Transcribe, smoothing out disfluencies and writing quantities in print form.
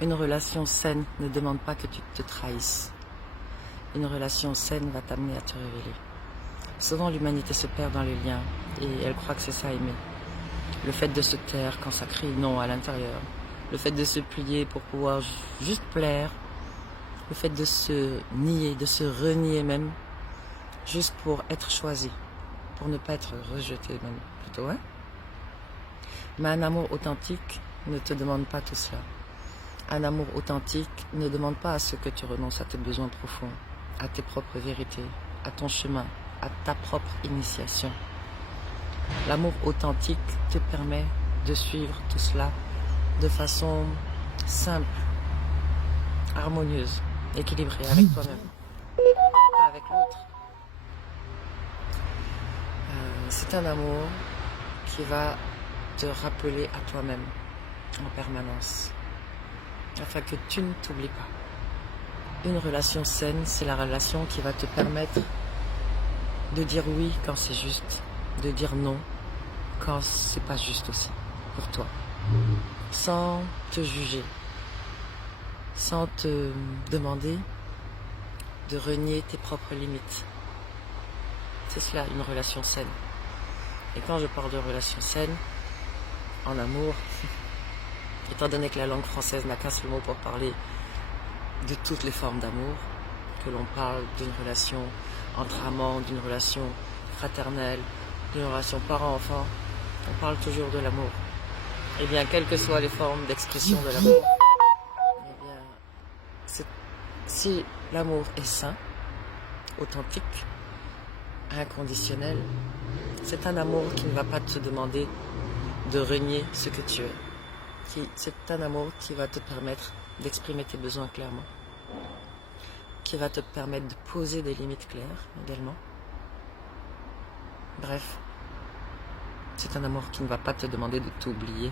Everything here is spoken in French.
Une relation saine ne demande pas que tu te trahisses. Une relation saine va t'amener à te révéler. Souvent, l'humanité se perd dans les liens et elle croit que c'est ça aimer. Le fait de se taire quand ça crie non à l'intérieur. Le fait de se plier pour pouvoir juste plaire. Le fait de se nier, de se renier même, juste pour être choisi, pour ne pas être rejeté même, plutôt, hein. Mais un amour authentique ne te demande pas tout cela. Un amour authentique ne demande pas à ce que tu renonces à tes besoins profonds, à tes propres vérités, à ton chemin, à ta propre initiation. L'amour authentique te permet de suivre tout cela de façon simple, harmonieuse, équilibrée avec toi-même, pas avec l'autre. C'est un amour qui va te rappeler à toi-même en permanence, afin que tu ne t'oublies pas. Une relation saine, c'est la relation qui va te permettre de dire oui quand c'est juste, de dire non quand c'est pas juste aussi pour toi, sans te juger, sans te demander de renier tes propres limites. C'est cela, une relation saine. Et quand je parle de relation saine, en amour, étant donné que la langue française n'a qu'un seul mot pour parler de toutes les formes d'amour, que l'on parle d'une relation entre amants, d'une relation fraternelle, d'une relation parent-enfant, on parle toujours de l'amour. Et bien, quelles que soient les formes d'expression de l'amour, eh bien, si l'amour est sain, authentique, inconditionnel, c'est un amour qui ne va pas te demander de renier ce que tu es. C'est un amour qui va te permettre d'exprimer tes besoins clairement, qui va te permettre de poser des limites claires également. Bref, c'est un amour qui ne va pas te demander de t'oublier.